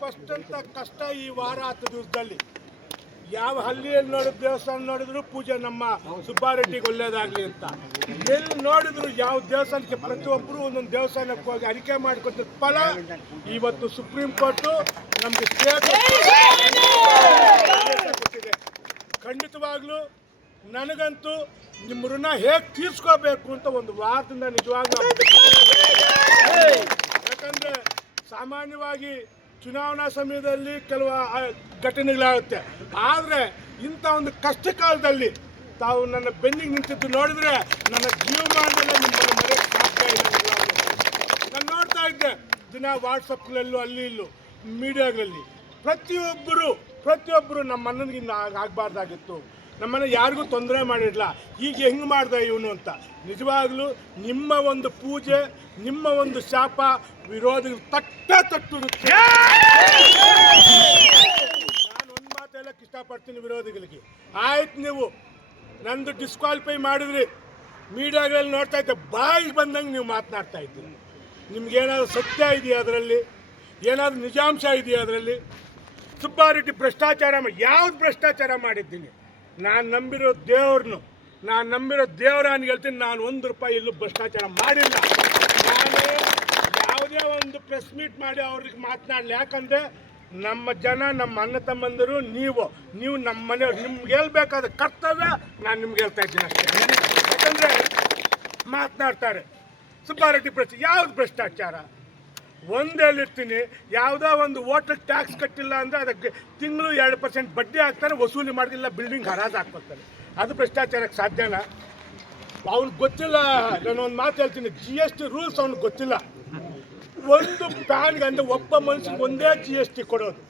First ಅಂತ ಕಷ್ಟ ಈ ವಾರ 10 ದಿವಸದಲ್ಲಿ ಯಾವ ಹಳ್ಳಿಯಲ್ಲಿ ನೋಡಿದ ದೇವಸ್ಥಾನ ನೋಡಿದ್ರು ಪೂಜೆ ನಮ್ಮ ಸುಬ್ಬಾರೆಡ್ಡಿಗೆ ಒಳ್ಳೇದಾಗ್ಲಿ ಅಂತ. ಎಲ್ಲಿ ನೋಡಿದ್ರು ಯಾವ ದೇವಸ್ಥಾನಕ್ಕೆ ಪ್ರತಿಯೊಬ್ಬರು ಒಂದೊಂದು ದೇವಸ್ಥಾನಕ್ಕೆ ಹೋಗಿ ಅರಿಕೆ ಮಾಡಿಕೊಟ್ಟ ಫಲ ಇವತ್ತು ಸುಪ್ರೀಂ ಕೋರ್ಟು ನಮಗೆ ಕೊಟ್ಟಿದೆ. ಖಂಡಿತವಾಗ್ಲೂ ನನಗಂತೂ ನಿಮ್ಮ ಋಣ ಹೇಗೆ ತೀರ್ಸ್ಕೋಬೇಕು ಅಂತ ಒಂದು ವಾರದಿಂದ ನಿಜವಾಗ್ಲೂ, ಯಾಕಂದರೆ ಸಾಮಾನ್ಯವಾಗಿ ಚುನಾವಣಾ ಸಮಯದಲ್ಲಿ ಕೆಲವು ಘಟನೆಗಳಾಗುತ್ತೆ. ಆದರೆ ಇಂಥ ಒಂದು ಕಷ್ಟ ಕಾಲದಲ್ಲಿ ತಾವು ನನ್ನ ಬೆನ್ನಿಗೆ ನಿಂತಿದ್ದು ನೋಡಿದ್ರೆ ನನ್ನ ಜೀವಮಾನದಲ್ಲೇ ನಿಮ್ಮನ್ನು ಮರೆಯಕ್ಕೆ ಸಾಧ್ಯ ಇಲ್ಲ. ನಾನು ನೋಡ್ತಾ ಇದ್ದೆ ದಿನ ವಾಟ್ಸಪ್ಗಳಲ್ಲೂ ಅಲ್ಲಿ ಇಲ್ಲೂ ಮೀಡಿಯಾಗಳಲ್ಲಿ ಪ್ರತಿಯೊಬ್ಬರು ನಮ್ಮ ಅಣ್ಣನಿಗೆ ಆಗಬಾರ್ದಾಗಿತ್ತು, ನಮ್ಮನ್ನು ಯಾರಿಗೂ ತೊಂದರೆ ಮಾಡಿರಲಿಲ್ಲ, ಈಗ ಹೆಂಗೆ ಮಾಡ್ದೆ ಇವನು ಅಂತ. ನಿಜವಾಗ್ಲೂ ನಿಮ್ಮ ಒಂದು ಪೂಜೆ, ನಿಮ್ಮ ಒಂದು ಶಾಪ ವಿರೋಧಿಗಳು ತಟ್ಟಿರುತ್ತೆ. ನಾನು ಒಂದು ಮಾತು ಹೇಳಕ್ಕೆ ಇಷ್ಟಪಡ್ತೀನಿ ವಿರೋಧಿಗಳಿಗೆ. ಆಯ್ತು, ನೀವು ನಂದು ಡಿಸ್ಕ್ವಾಲಿಫೈ ಮಾಡಿದ್ರಿ, ಮೀಡಿಯಾಗಳಲ್ಲಿ ನೋಡ್ತಾ ಇದ್ದೆ, ಬಾಯಿಗೆ ಬಂದಂಗೆ ನೀವು ಮಾತನಾಡ್ತಾ ಇದ್ದೀರಿ. ನಿಮ್ಗೇನಾದ್ರು ಸತ್ಯ ಇದೆಯಾ ಅದರಲ್ಲಿ? ಏನಾದರೂ ನಿಜಾಂಶ ಇದೆಯಾ ಅದರಲ್ಲಿ? ಸುಬ್ಬಾರೆಡ್ಡಿ ಭ್ರಷ್ಟಾಚಾರ ಯಾವ್ದು ಭ್ರಷ್ಟಾಚಾರ ಮಾಡಿದ್ದೀನಿ? ನಾನು ನಂಬಿರೋ ದೇವರನ್ನು ಹೇಳ್ತೀನಿ, ನಾನು ₹1 ಎಲ್ಲೂ ಭ್ರಷ್ಟಾಚಾರ ಮಾಡಿಲ್ಲ. ನಾನು ಯಾವುದೇ ಒಂದು ಪ್ರೆಸ್ ಮೀಟ್ ಮಾಡಿ ಅವ್ರಿಗೆ ಮಾತನಾಡಲಿ. ಯಾಕಂದರೆ ನಮ್ಮ ಜನ, ನಮ್ಮ ಅಣ್ಣ ತಮ್ಮಂದರು, ನೀವು ನಮ್ಮ ಮನೆಯವ್ರು, ನಿಮ್ಗೆ ಹೇಳ್ಬೇಕಾದ ಕರ್ತವ್ಯ ನಾನು ನಿಮ್ಗೆ ಹೇಳ್ತಾ ಇದ್ದೀನಿ ಅಷ್ಟೇ. ಯಾಕಂದರೆ ಮಾತನಾಡ್ತಾರೆ ಸುಬ್ಬಾರೆಡ್ಡಿ ಯಾವ್ದು ಭ್ರಷ್ಟಾಚಾರ? ಒಂದೇಳಿರ್ತೀನಿ, ಯಾವುದೋ ಒಂದು ಹೋಟ್ಲಿಗೆ ಟ್ಯಾಕ್ಸ್ ಕಟ್ಟಿಲ್ಲ ಅಂದರೆ ಅದಕ್ಕೆ ತಿಂಗಳು 2% ಬಡ್ಡಿ ಹಾಕ್ತಾರೆ, ವಸೂಲಿ ಮಾಡಿಲ್ಲ, ಬಿಲ್ಡಿಂಗ್ ಹರಾಜು ಹಾಕ್ಕೊಳ್ತಾರೆ. ಅದು ಭ್ರಷ್ಟಾಚಾರಕ್ಕೆ ಸಾಧ್ಯನಾ? ಅವ್ನಿಗೆ ಗೊತ್ತಿಲ್ಲ. ನಾನು ಒಂದು ಮಾತು ಹೇಳ್ತೀನಿ, GST ರೂಲ್ಸ್ ಅವ್ನಿಗೆ ಗೊತ್ತಿಲ್ಲ. ಒಂದು ಪ್ಯಾನ್ಗೆ ಅಂದರೆ ಒಬ್ಬ ಮನುಷ್ಯನಿಗೆ ಒಂದೇ GST ಕೊಡೋದು.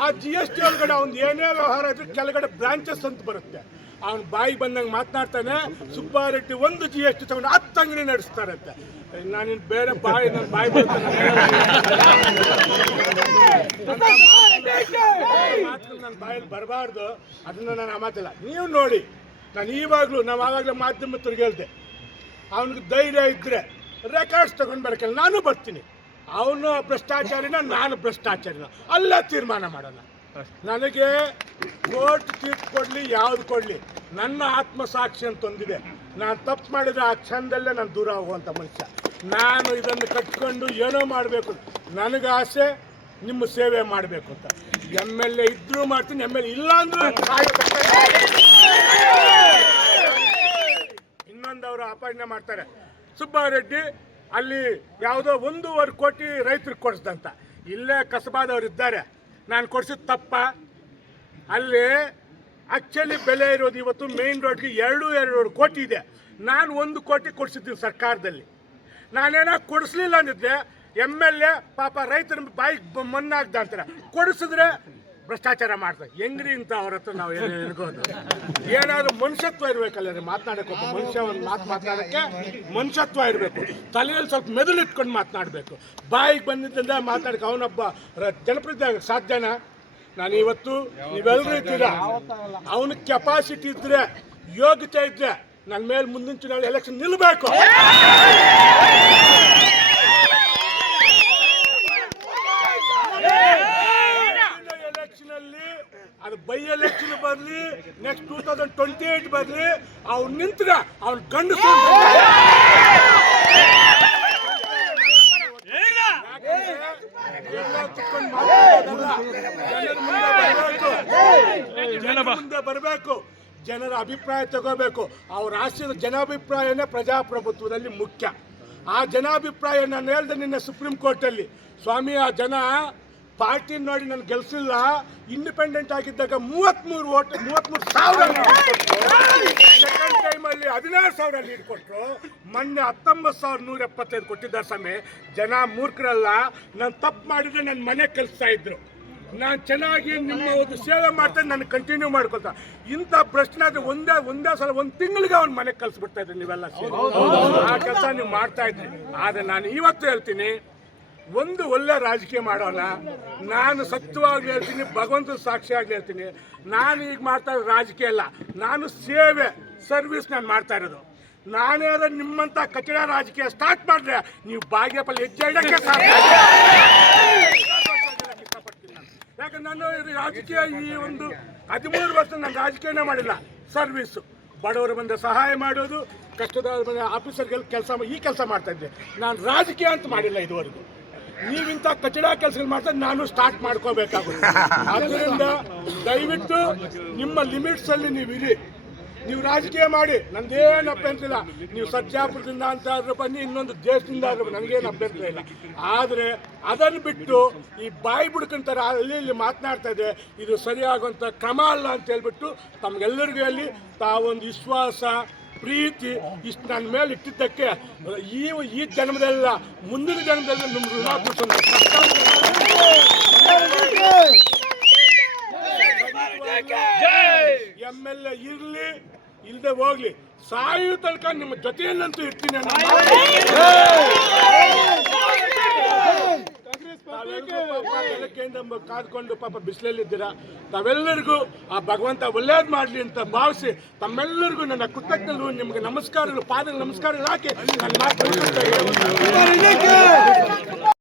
ಆ GST ಒಳಗಡೆ ಅವ್ನು ಏನೇ ವ್ಯವಹಾರ ಇದ್ರೆ ಕೆಳಗಡೆ ಬ್ರಾಂಚಸ್ ಅಂತ ಬರುತ್ತೆ. ಅವ್ನು ಬಾಯಿಗೆ ಬಂದಂಗೆ ಮಾತನಾಡ್ತಾನೆ. ಸುಬ್ಬಾರೆಡ್ಡಿ ಒಂದು GST ತಗೊಂಡು 10 ಅಂಗಡಿ ನಡೆಸ್ತಾರಂತೆ. ನಾನಿನ್ನು ಬೇರೆ ನನ್ನ ಬಾಯಿ ಬರ್ತಾನೆ ನನ್ನ ಬಾಯಲ್ಲಿ ಬರಬಾರ್ದು, ಅದನ್ನು ನಾನು ಆ ಮಾತಿಲ್ಲ. ನೀವು ನೋಡಿ, ನಾನು ಆವಾಗಲೇ ಮಾಧ್ಯಮದವ್ರಿಗೆ ಹೇಳಿದೆ, ಅವನಿಗೆ ಧೈರ್ಯ ಇದ್ದರೆ ರೆಕಾರ್ಡ್ಸ್ ತಗೊಂಡು ಬರಕಲ್ಲ, ನಾನು ಬರ್ತೀನಿ. ಅವನು ಭ್ರಷ್ಟಾಚಾರಿನ, ನಾನು ಭ್ರಷ್ಟಾಚಾರಿನ, ಅಲ್ಲೇ ತೀರ್ಮಾನ ಮಾಡೋಣ. ನನಗೆ ಕೋರ್ಟ್ ತೀರ್ಪು ಕೊಡಲಿ, ಯಾವ್ದು ಕೊಡಲಿ, ನನ್ನ ಆತ್ಮಸಾಕ್ಷಿ ಅಂತ ಒಂದಿದೆ. ನಾನು ತಪ್ಪು ಮಾಡಿದರೆ ಆ ಕ್ಷಣದಲ್ಲೇ ನಾನು ದೂರ ಹೋಗುವಂಥ ಮನುಷ್ಯ. ನಾನು ಇದನ್ನು ಕಟ್ಕೊಂಡು ಏನೋ ಮಾಡಬೇಕು, ನನಗೆ ಆಸೆ ನಿಮ್ಮ ಸೇವೆ ಮಾಡಬೇಕು ಅಂತ. MLA ಇದ್ರೂ ಮಾಡ್ತೀನಿ, MLA ಇಲ್ಲ ಅಂದ್ರೂ. ಇನ್ನೊಂದು ಅವರು ಅಪಾಯಣೆ ಮಾಡ್ತಾರೆ, ಸುಬ್ಬಾರೆಡ್ಡಿ ಅಲ್ಲಿ ಯಾವುದೋ 1.5 ಕೋಟಿ ರೈತರಿಗೆ ಕೊಡಿಸ್ದಂತ. ಇಲ್ಲೇ ಕಸಬಾದವ್ರು ಇದ್ದಾರೆ, ನಾನು ಕೊಡಿಸಿದ ತಪ್ಪ? ಅಲ್ಲಿ ಆ್ಯಕ್ಚುಲಿ ಬೆಲೆ ಇರೋದು ಇವತ್ತು ಮೇನ್ ರೋಡ್ಗೆ 2.5 ಕೋಟಿ ಇದೆ. ನಾನು 1 ಕೋಟಿ ಕೊಡಿಸಿದ್ದೀನಿ ಸರ್ಕಾರದಲ್ಲಿ. ನಾನೇನೋ ಕೊಡಿಸ್ಲಿಲ್ಲ ಅಂದಿದ್ದೆ, MLA ಪಾಪ ರೈತರ ಬಾಯಿಗೆ ಮಣ್ಣಾಗ್ದ ಅಂತಾರೆ. ಕೊಡಿಸಿದ್ರೆ ಭ್ರಷ್ಟಾಚಾರ ಮಾಡ್ತಾರೆ. ಹೆಂಗ್ರಿ ಅಂತ ಅವ್ರ ಹತ್ರ ನಾವು ಎನ್ಗೋದು? ಏನಾದ್ರು ಮನುಷ್ಯತ್ವ ಇರಬೇಕಲ್ಲ ರೀ ಮಾತನಾಡೋಕೆ. ಒಬ್ಬ ಮನುಷ್ಯ ಒಂದು ಮಾತನಾಡೋಕ್ಕೆ ಮನುಷ್ಯತ್ವ ಇರಬೇಕು. ತಲೆಯಲ್ಲಿ ಸ್ವಲ್ಪ ಮೆದುಳು ಇಟ್ಕೊಂಡು ಮಾತನಾಡಬೇಕು. ಬಾಯಿಗೆ ಬಂದಿದ್ದಂದ್ರೆ ಮಾತಾಡೋಕೆ ಅವನೊಬ್ಬ ಜನಪ್ರತಿನಿಧಿ ಸಾಧ್ಯನಾ? ನಾನು ಇವತ್ತು ನೀವೆಲ್ಲರೂ ಇದ್ದೀರಾ, ಅವನ ಕೆಪಾಸಿಟಿ ಇದ್ದರೆ, ಯೋಗ್ಯತೆ ಇದ್ದರೆ ನನ್ನ ಮೇಲೆ ಮುಂದಿನ ಚುನಾವಣೆ ಎಲೆಕ್ಷನ್ ನಿಲ್ಲಬೇಕು. ಎಲೆಕ್ಷನಲ್ಲಿ ಅದು ಬೈ ಎಲೆಕ್ಷನ್ ಬರಲಿ, ನೆಕ್ಸ್ಟ್ 2028 ಬರಲಿ, ಅವ್ನು ನಿಂತ್ರೆ ಅವ್ನು ಗಂಡಸು. ಮುಂದೆ ಬರಬೇಕು, ಜನರ ಅಭಿಪ್ರಾಯ ತಗೋಬೇಕು. ಅವ್ರ ಆಶಯದ ಜನಾಭಿಪ್ರಾಯನೇ ಪ್ರಜಾಪ್ರಭುತ್ವದಲ್ಲಿ ಮುಖ್ಯ. ಆ ಜನಾಭಿಪ್ರಾಯ ನಾನು ಹೇಳ್ದೆ ನಿನ್ನೆ ಸುಪ್ರೀಂ ಕೋರ್ಟಲ್ಲಿ, ಸ್ವಾಮಿ ಆ ಜನ ಪಾರ್ಟಿ ನೋಡಿ ನಾನು ಗೆಲ್ಸಿಲ್ಲ, ಇಂಡಿಪೆಂಡೆಂಟ್ ಆಗಿದ್ದಾಗ 33,000 ಸೆಕೆಂಡ್ ಟೈಮಲ್ಲಿ 16,000 ಲೀಡ್ ಕೊಟ್ಟರು. ಮೊನ್ನೆ 19,175 ಕೊಟ್ಟಿದ್ದಾರೆ. ಸಮಯ ಜನ ಮೂರ್ಖರಲ್ಲ. ನಾನು ತಪ್ಪು ಮಾಡಿದ್ರೆ ನನ್ನ ಮನೆ ಕಲಿಸ್ತಾ ಇದ್ರು. ನಾನು ಚೆನ್ನಾಗಿ ನಿಮ್ಮ ಒಂದು ಸೇವೆ ಮಾಡ್ತೇನೆ, ನಾನು ಕಂಟಿನ್ಯೂ ಮಾಡ್ಕೊಳ್ತಾ. ಇಂಥ ಪ್ರಶ್ನೆ ಆದರೆ ಒಂದೇ ಸಲ 1 ತಿಂಗಳಿಗೆ ಅವ್ನ ಮನೆಗೆ ಕಲಿಸ್ಬಿಡ್ತಾ ಇದ್ರಿ ನೀವೆಲ್ಲ ಸೇರಿ. ಆ ಕೆಲಸ ನೀವು ಮಾಡ್ತಾ ಇದ್ರಿ. ಆದರೆ ನಾನು ಇವತ್ತು ಹೇಳ್ತೀನಿ, ಒಂದು ಒಳ್ಳೆ ರಾಜಕೀಯ ಮಾಡೋಣ. ನಾನು ಸತ್ಯವಾಗಿ ಹೇಳ್ತೀನಿ, ಭಗವಂತನ ಸಾಕ್ಷಿಯಾಗಿ ಹೇಳ್ತೀನಿ, ನಾನು ಈಗ ಮಾಡ್ತಾ ಇರೋದು ರಾಜಕೀಯ ಅಲ್ಲ, ನಾನು ಸೇವೆ, ಸರ್ವಿಸ್ ನಾನು ಮಾಡ್ತಾ ಇರೋದು. ನಾನೇನಾದ್ರೂ ನಿಮ್ಮಂತ ಕಚಡ ರಾಜಕೀಯ ಸ್ಟಾರ್ಟ್ ಮಾಡಿದ್ರೆ ನೀವು ಬಾಗೇಪಲ್ಲಿ ಹೆಜ್ಜೆ ಇಡಕ್ಕೆ ಇಷ್ಟಪಡ್ತೀನಿ ನಾನು. ಯಾಕಂದ್ರೆ ನಾನು ರಾಜಕೀಯ ಈ ಒಂದು 13 ವರ್ಷ ನಾನು ರಾಜಕೀಯನೇ ಮಾಡಿಲ್ಲ. ಸರ್ವಿಸು, ಬಡವರು ಬಂದ ಸಹಾಯ ಮಾಡೋದು, ಕಷ್ಟದ ಬಂದ ಆಫೀಸರ್ಗೆಲ್ಲ ಕೆಲಸ ಮಾಡ್ತಾ ಇದ್ದೆ. ನಾನು ರಾಜಕೀಯ ಅಂತ ಮಾಡಿಲ್ಲ ಇದುವರೆಗೂ. ನೀವಿಂತ ಕಚಡ ಕೆಲಸಗಳು ಮಾಡ್ತಾ ನಾನು ಸ್ಟಾರ್ಟ್ ಮಾಡ್ಕೋಬೇಕಾಗುತ್ತೆ. ಆದ್ದರಿಂದ ದಯವಿಟ್ಟು ನಿಮ್ಮ ಲಿಮಿಟ್ಸ್ ಅಲ್ಲಿ ನೀವು ಇರಿ. ನೀವು ರಾಜಕೀಯ ಮಾಡಿ, ನಂದೇನು ಅಭ್ಯಂತರ ಇಲ್ಲ. ನೀವು ಸರ್ಜಾಪುರದಿಂದ ಅಂತ ಆದ್ರೂ ಬನ್ನಿ, ಇನ್ನೊಂದು ದೇಶದಿಂದ ಆದ್ರೂ ನನಗೇನು ಅಭ್ಯಂತರ ಇಲ್ಲ. ಆದರೆ ಅದನ್ನು ಬಿಟ್ಟು ಈ ಬಾಯಿ ಬುಡ್ಕಂತಾರೆ ಅಲ್ಲಿ ಇಲ್ಲಿ ಮಾತನಾಡ್ತಾ ಇದೆ, ಇದು ಸರಿಯಾಗುವಂಥ ಕ್ರಮ ಅಲ್ಲ ಅಂತ ಹೇಳ್ಬಿಟ್ಟು ತಮ್ಗೆಲ್ಲರಿಗೂ ಅಲ್ಲಿ ತಾವೊಂದು ವಿಶ್ವಾಸ, ಪ್ರೀತಿ ಇಷ್ಟು ನನ್ನ ಮೇಲೆ ಇಟ್ಟಿದ್ದಕ್ಕೆ ಈ ಜನ್ಮದಲ್ಲ ಮುಂದಿನ ಜನ್ಮದಲ್ಲಿ ನಿಮ್ಮ ಋಣ ಕೊಡ್ಸೋಣ. MLA ಇರ್ಲಿ ಇಲ್ಲದೆ ಹೋಗ್ಲಿ, ಸಾಯು ತನಕ ನಿಮ್ಮ ಜೊತೆಯಲ್ಲಂತೂ ಇರ್ತೀನಿ. ಬೆಳಗ್ಗೆಯಿಂದ ಕಾದ್ಕೊಂಡು ಪಾಪ ಬಿಸಿಲಲ್ಲಿದ್ದೀರಾ. ತಾವೆಲ್ಲರಿಗೂ ಆ ಭಗವಂತ ಒಳ್ಳೇದು ಮಾಡಲಿ ಅಂತ ಭಾವಿಸಿ ತಮ್ಮೆಲ್ಲರಿಗೂ ನನ್ನ ಕೃತಜ್ಞರು, ನಿಮಗೆ ನಮಸ್ಕಾರಗಳು, ಪಾದ ನಮಸ್ಕಾರಗಳು ಹಾಕಿ ನನ್ನ ಮಾತು